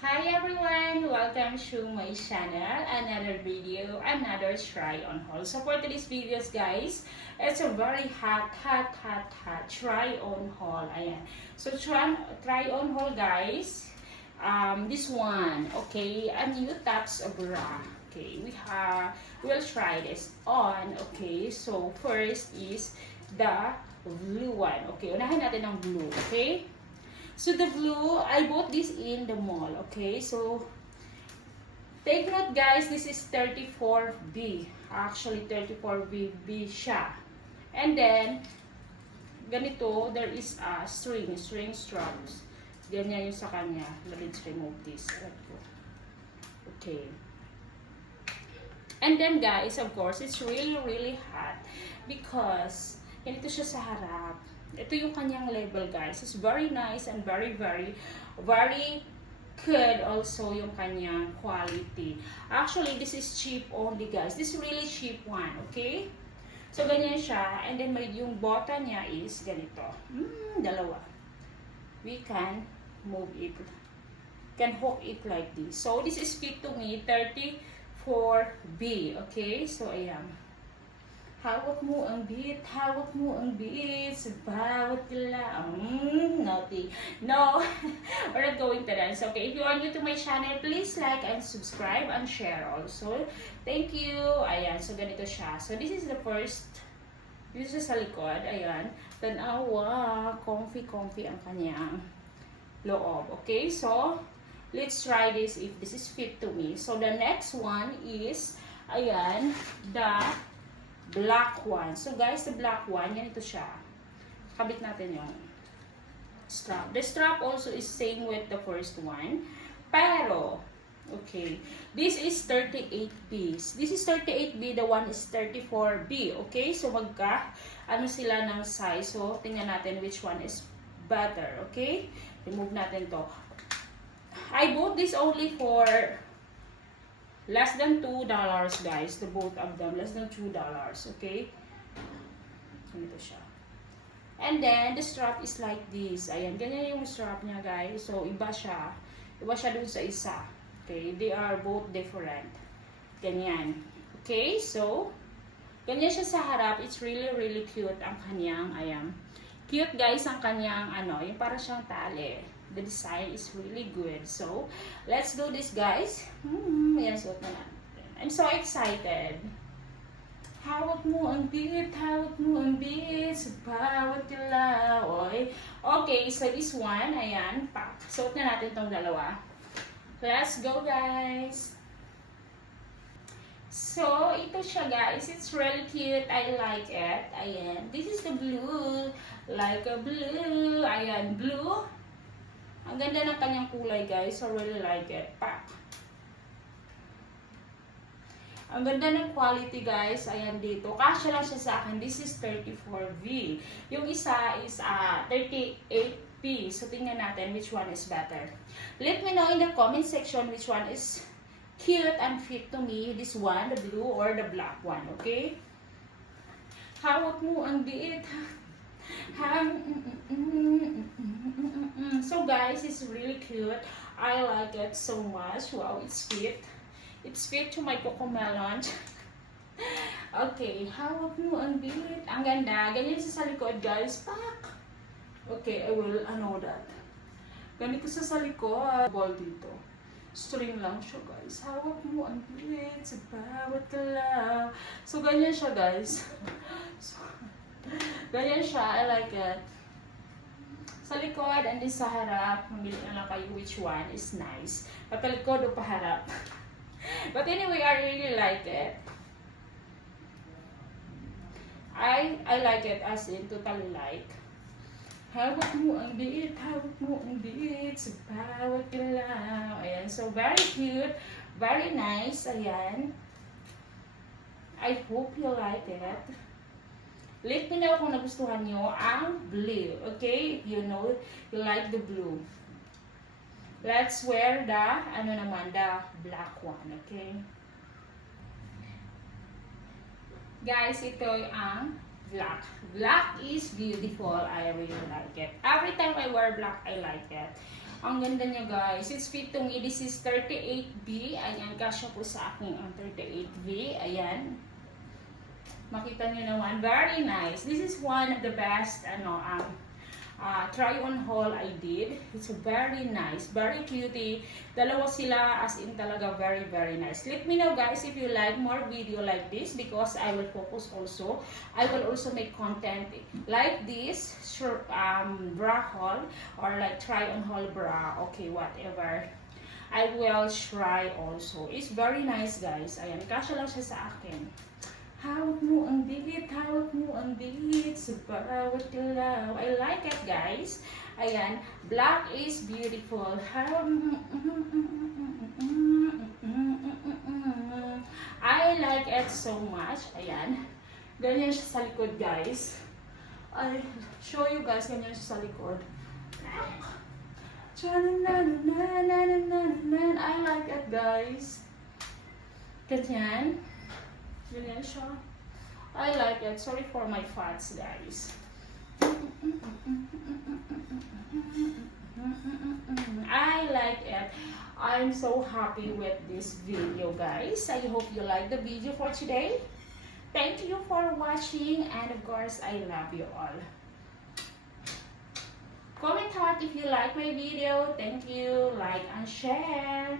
Hi everyone! Welcome to my channel. Another video, another try on haul. So for today's videos guys, it's a very hot try on haul. Ayan. So try on haul guys. This one, okay, a new tops bra. Okay, we'll try this on. Okay, so first is the blue one. Okay, unahin natin ang blue. Okay. So the blue, I bought this in the mall, okay? So take note guys, this is 34B. Actually 34B siya. And then ganito, there is a string straps. Ganyan yung sa kanya. Let's remove this. Okay. And then guys, of course, it's really hot because ganito siya sa harap. Ito yung kanyang label guys. It's very nice and very good also yung kanyang quality. Actually, this is cheap only guys. This is really cheap one, okay? So, ganyan siya. And then, yung button niya is ganito. Dalawa. We can move it. Can hook it like this. So, this is fit to me 34B, okay? So, ayan. Hawak mo ang beat, sa bawat galaw. Naughty. No, we're not going to dance. Okay, if you are new to my channel, please like and subscribe and share also. Thank you. Ayan, so ganito siya. So this is the first, this is sa likod. Ayan, tanawa, comfy ang kanyang loob. Okay, so let's try this if this is fit to me. So the next one is, ayan, the black one. So guys, the black one, ganito siya. Kabit natin yung strap. The strap also is same with the first one. Pero, okay, this is 38B. This is 38B, the one is 34B. Okay, so ano sila ng size. So, tingnan natin which one is better. Okay, remove natin to. I bought this only for less than $2 guys, the both of them, less than $2, okay? Ganito siya. And then, the strap is like this. Ayan, ganyan yung strap niya guys. So, iba siya dun sa isa. Okay, they are both different. Ganyan. Okay, so, ganyan siya sa harap. It's really cute ang kanyang, ayan. Cute guys ang kanyang, yung para siyang tali. The design is really good. So, let's do this guys. Ayan, suot na natin. I'm so excited. Hawak mo ang beat, sa bawat galaw. Okay, so this one, ayan, suot na natin tong dalawa. Let's go guys. So, ito siya guys. It's really cute. I like it. Ayan. This is the blue. Like a blue. Ayan, blue. Ang ganda ng kanyang kulay guys. I really like it. Ang ganda ng quality guys. Ayan dito. Kasya lang siya sa akin. This is 34V. Yung isa is 38P. So tingnan natin which one is better. Let me know in the comment section which one is cute and fit to me. This one, the blue or the black one. Okay? Hawak mo ang biit. So guys, it's really cute. I like it so much. Wow, it's fit. It's fit to my cocomelon. Okay, hawak mo ang bilit. Ang ganda. Ganyan sa likod guys. Okay, I will that. Ganito sa likod. Ball dito. String lang siya guys. Hawak mo ang bilit sa bawat galaw. So ganyan siya guys. Ganyan siya. I like it. Sa likod and din sa harap, mamili na lang kayo which one is nice. Patalikod o paharap. But anyway, I really like it. I like it as in totally like. Hawak mo ang biit, sa bawat galaw. Ayan, so very cute, very nice. Ayan. I hope you like it. Let me know kung nagustuhan nyo ang blue. Okay? If you know, you like the blue. Let's wear the, the black one. Okay? Guys, ito ang black. Black is beautiful. I really like it. Every time I wear black, I like it. Ang ganda niya guys. It's fit to me. This is 38B. Ayan, kasya po sa akin ang 38B. Ayan. Makita nyo naman. Very nice. This is one of the best try on haul I did. It's very nice. Very cutie. Dalawa sila as in talaga very very nice. Let me know guys if you like more video like this because I will focus also. I will also make content like this bra haul or like try on haul bra. Okay, whatever. I will try also. It's very nice guys. Ayan, kasya lang siya sa akin. Hawak mo ang bigit, hawak mo ang bigit sa bawat galaw. I like it guys. Ayan, black is beautiful. I like it so much. Ayan, ganyan siya sa likod guys. I show you guys, ganyan siya sa likod. I like it guys. Ganyan. Ganyan siya. I like it. Sorry for my fats, guys. I like it. I'm so happy with this video, guys. I hope you like the video for today. Thank you for watching, and of course, I love you all. Comment heart if you like my video. Thank you. Like and share.